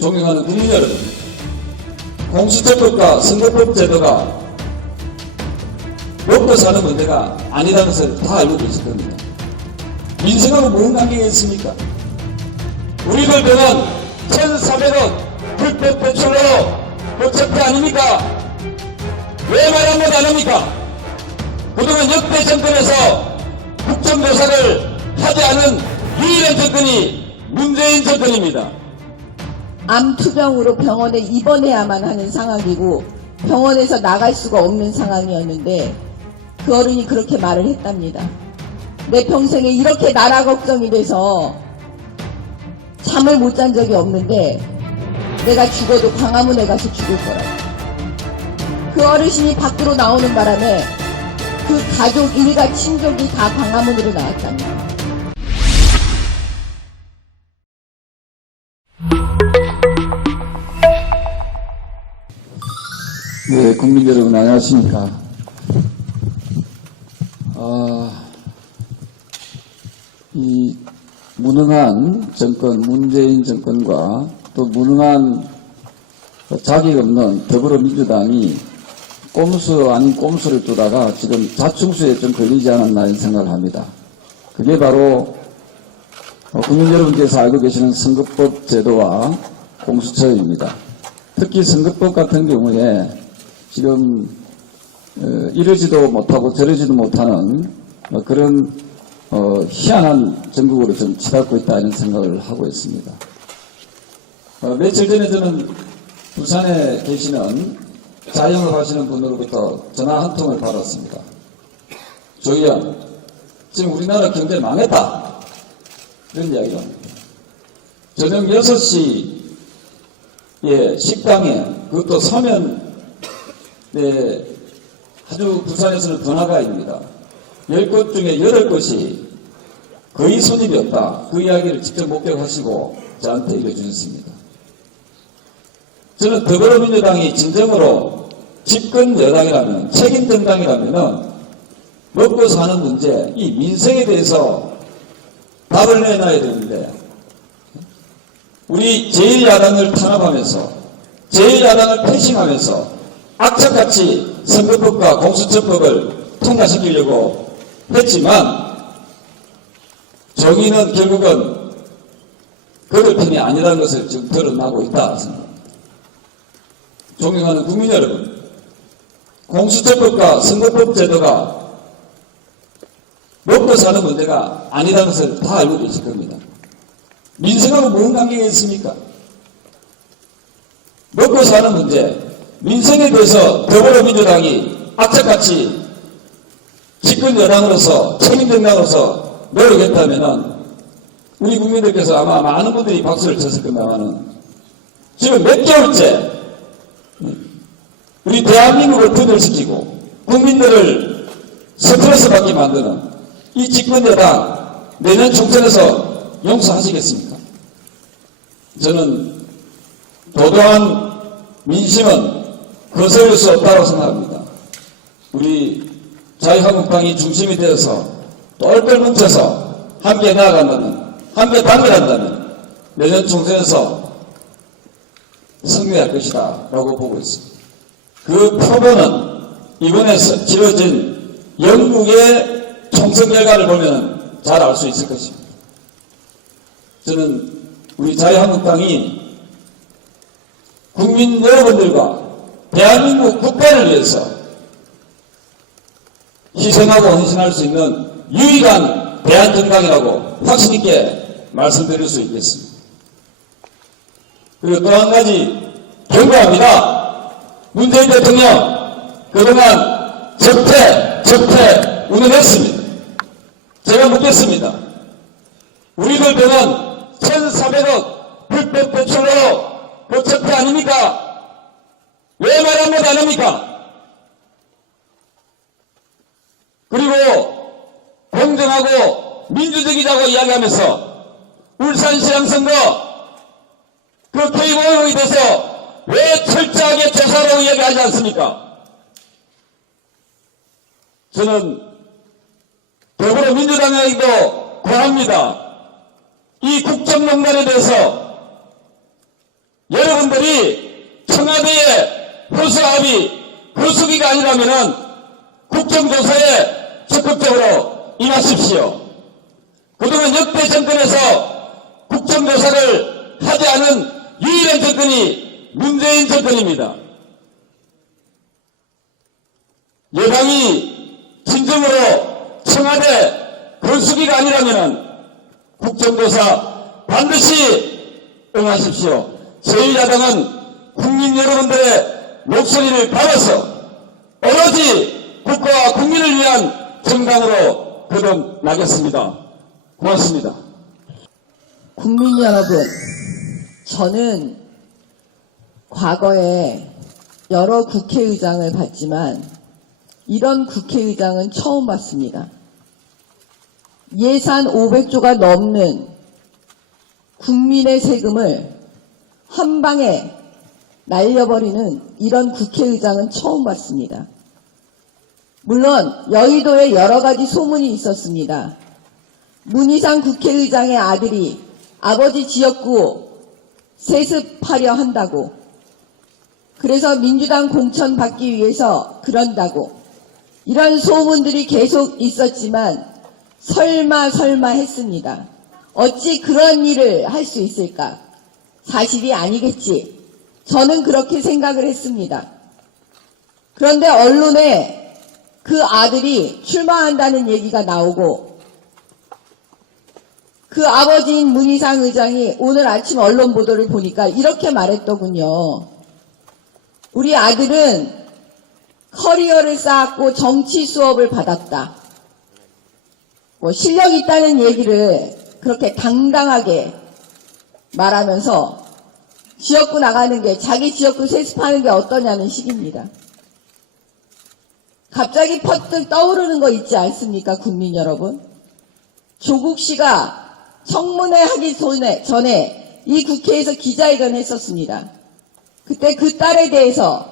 존경하는 국민 여러분, 공수처법과 선거법 제도가 먹고 사는 문제가 아니라는 것을 다 알고 계실 겁니다. 민생하고 무슨 관계가 있습니까? 우리들 병은 1,400억 불법 대출로 어차피 아닙니까? 왜 말한번안 합니까? 그동안 역대 정권에서 국정조사를 하지 않은 유일한 정권이 문재인 정권입니다. 암 투병으로 병원에 입원해야만 하는 상황이고 병원에서 나갈 수가 없는 상황이었는데 그 어른이 그렇게 말을 했답니다. 내 평생에 이렇게 나라 걱정이 돼서 잠을 못 잔 적이 없는데 내가 죽어도 광화문에 가서 죽을 거라고. 그 어르신이 밖으로 나오는 바람에 그 가족 일가 친족이 다 광화문으로 나왔답니다. 네, 국민 여러분 안녕하십니까. 아, 이 무능한 정권, 문재인 정권과 또 무능한 자격 없는 더불어민주당이 꼼수 아닌 꼼수를 두다가 지금 자충수에 좀 걸리지 않았나 이런 생각을 합니다. 그게 바로 어, 국민 여러분께서 알고 계시는 선거법 제도와 공수처입니다. 특히 선거법 같은 경우에 지금 어, 이러지도 못하고 저러지도 못하는 어, 그런 어, 희한한 전국으로 좀 치닫고 있다 이런 생각을 하고 있습니다. 어, 며칠 전에 저는 부산에 계시는 자영업 하시는 분으로부터 전화 한 통을 받았습니다. 조희연, 지금 우리나라 경제 망했다. 그런 이야기를. 저녁 6시에 식당에 그것도 서면 네, 아주 부산에서는 번화가입니다. 10곳 중에 8곳이 거의 손님이 없다. 그 이야기를 직접 목격하시고 저한테 읽어주셨습니다. 저는 더불어민주당이 진정으로 집권 여당이라면, 책임 정당이라면 먹고 사는 문제, 이 민생에 대해서 답을 내놔야 되는데, 우리 제1야당을 탄압하면서, 제1야당을 패싱하면서, 악착같이 선거법과 공수처법을 통과시키려고 했지만, 정의는 결국은 그들 편이 아니라는 것을 지금 드러나고 있다. 존경하는 국민 여러분, 공수처법과 선거법 제도가 먹고 사는 문제가 아니라는 것을 다 알고 계실 겁니다. 민생하고 무슨 관계가 있습니까? 먹고 사는 문제, 민생에 대해서 더불어민주당이 악착같이 집권 여당으로서 책임 정당으로서 노력했다면 우리 국민들께서 아마 많은 분들이 박수를 쳤을 겁니다만은 지금 몇 개월째 우리 대한민국을 분열시키고 국민들을 스트레스 받게 만드는 이 집권 여당 내년 총선에서 용서하시겠습니까? 저는 도도한 민심은 거스를 수 없다고 생각합니다. 우리 자유한국당이 중심이 되어서 똘똘 뭉쳐서 함께 나아간다면, 함께 단결한다면 내년 총선에서 승리할 것이다 라고 보고 있습니다. 그 표본은 이번에 치러진 영국의 총선 결과를 보면 잘 알 수 있을 것입니다. 저는 우리 자유한국당이 국민 여러분들과 대한민국 국가를 위해서 희생하고 헌신할 수 있는 유일한 대한정당이라고 확신 있게 말씀드릴 수 있겠습니다. 그리고 또 한 가지 경고합니다. 문재인 대통령 그동안 적폐, 적폐 운운했습니다. 제가 묻겠습니다. 우리들 병은 1,400억 불법 대출로 그 적폐 아닙니까? 왜 말 한번 안 합니까? 그리고 공정하고 민주적이자고 이야기하면서 울산시장 선거 그 K모형에 대해서 왜 철저하게 조사로 이야기하지 않습니까? 저는 더불어민주당에게도 구합니다. 이 국정농단에 대해서 여러분들이 허수아비, 허수기가 아니라면은 국정조사에 적극적으로 임하십시오. 그동안 역대 정권에서 국정조사를 하지 않은 유일한 정권이 문재인 정권입니다. 여당이 진정으로 청와대 건수기가 아니라면 국정조사 반드시 응하십시오. 저희 야당은 국민 여러분들의 목소리를 받아서 오로지 국가와 국민을 위한 정당으로 거듭나겠습니다. 고맙습니다. 국민 여러분, 저는 과거에 여러 국회의장을 봤지만 이런 국회의장은 처음 봤습니다. 예산 500조가 넘는 국민의 세금을 한 방에 날려버리는 이런 국회의장은 처음 봤습니다. 물론 여의도에 여러 가지 소문이 있었습니다. 문희상 국회의장의 아들이 아버지 지역구 세습하려 한다고. 그래서 민주당 공천 받기 위해서 그런다고. 이런 소문들이 계속 있었지만 설마 설마 했습니다. 어찌 그런 일을 할 수 있을까? 사실이 아니겠지. 저는 그렇게 생각을 했습니다. 그런데 언론에 그 아들이 출마한다는 얘기가 나오고 그 아버지인 문희상 의장이 오늘 아침 언론 보도를 보니까 이렇게 말했더군요. 우리 아들은 커리어를 쌓았고 정치 수업을 받았다. 뭐 실력 있다는 얘기를 그렇게 당당하게 말하면서 지역구 나가는 게 자기 지역구 세습하는 게 어떠냐는 식입니다. 갑자기 퍼뜩 떠오르는 거 있지 않습니까, 국민 여러분? 조국 씨가 청문회 하기 전에, 이 국회에서 기자회견 했었습니다. 그때 그 딸에 대해서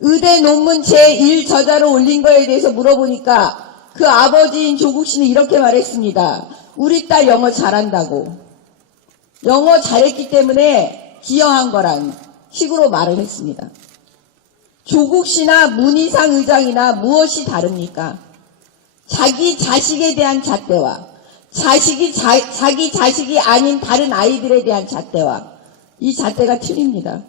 의대 논문 제1 저자로 올린 거에 대해서 물어보니까 그 아버지인 조국 씨는 이렇게 말했습니다. 우리 딸 영어 잘한다고. 영어 잘했기 때문에 기여한 거란 식으로 말을 했습니다. 조국 씨나 문희상 의장이나 무엇이 다릅니까? 자기 자식에 대한 잣대와 자식이 자, 자기 자식이 아닌 다른 아이들에 대한 잣대와 이 잣대가 틀립니다.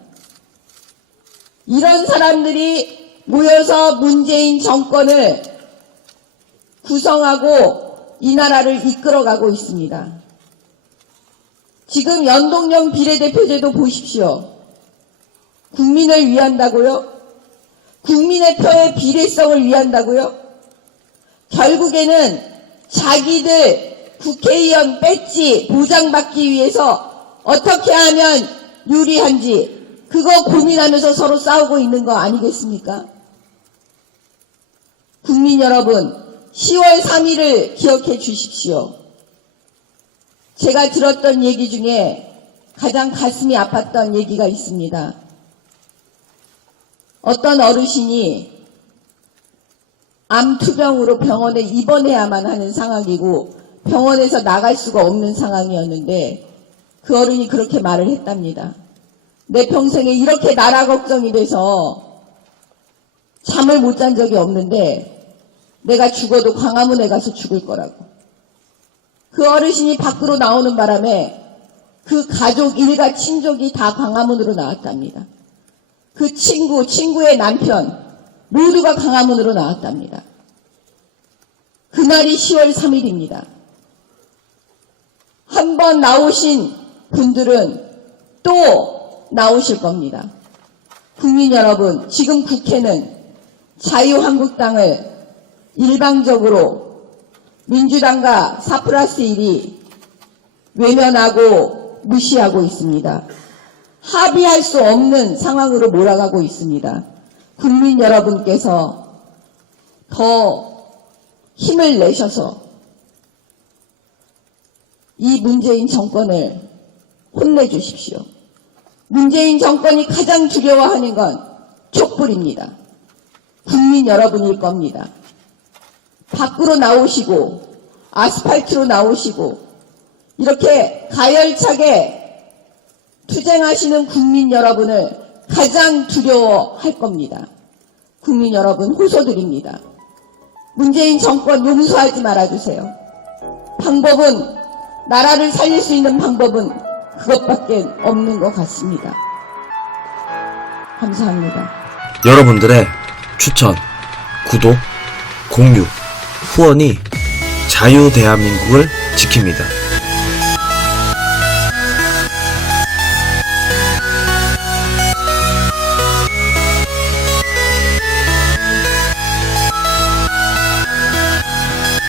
이런 사람들이 모여서 문재인 정권을 구성하고 이 나라를 이끌어가고 있습니다. 지금 연동형 비례대표제도 보십시오. 국민을 위한다고요? 국민의 표의 비례성을 위한다고요? 결국에는 자기들 국회의원 배지 보장받기 위해서 어떻게 하면 유리한지 그거 고민하면서 서로 싸우고 있는 거 아니겠습니까? 국민 여러분, 10월 3일을 기억해 주십시오. 제가 들었던 얘기 중에 가장 가슴이 아팠던 얘기가 있습니다. 어떤 어르신이 암투병으로 병원에 입원해야만 하는 상황이고 병원에서 나갈 수가 없는 상황이었는데 그 어른이 그렇게 말을 했답니다. 내 평생에 이렇게 나라 걱정이 돼서 잠을 못 잔 적이 없는데 내가 죽어도 광화문에 가서 죽을 거라고. 그 어르신이 밖으로 나오는 바람에 그 가족 일가 친족이 다 광화문으로 나왔답니다. 그 친구, 친구의 남편 모두가 광화문으로 나왔답니다. 그날이 10월 3일입니다. 한 번 나오신 분들은 또 나오실 겁니다. 국민 여러분, 지금 국회는 자유한국당을 일방적으로 민주당과 4 플러스 1이 외면하고 무시하고 있습니다. 합의할 수 없는 상황으로 몰아가고 있습니다. 국민 여러분께서 더 힘을 내셔서 이 문재인 정권을 혼내주십시오. 문재인 정권이 가장 두려워하는 건 촛불입니다. 국민 여러분일 겁니다. 밖으로 나오시고 아스팔트로 나오시고 이렇게 가열차게 투쟁하시는 국민 여러분을 가장 두려워할 겁니다. 국민 여러분 호소드립니다. 문재인 정권 용서하지 말아주세요. 방법은 나라를 살릴 수 있는 방법은 그것밖에 없는 것 같습니다. 감사합니다. 여러분들의 추천, 구독, 공유, 후원이 자유 대한민국을 지킵니다.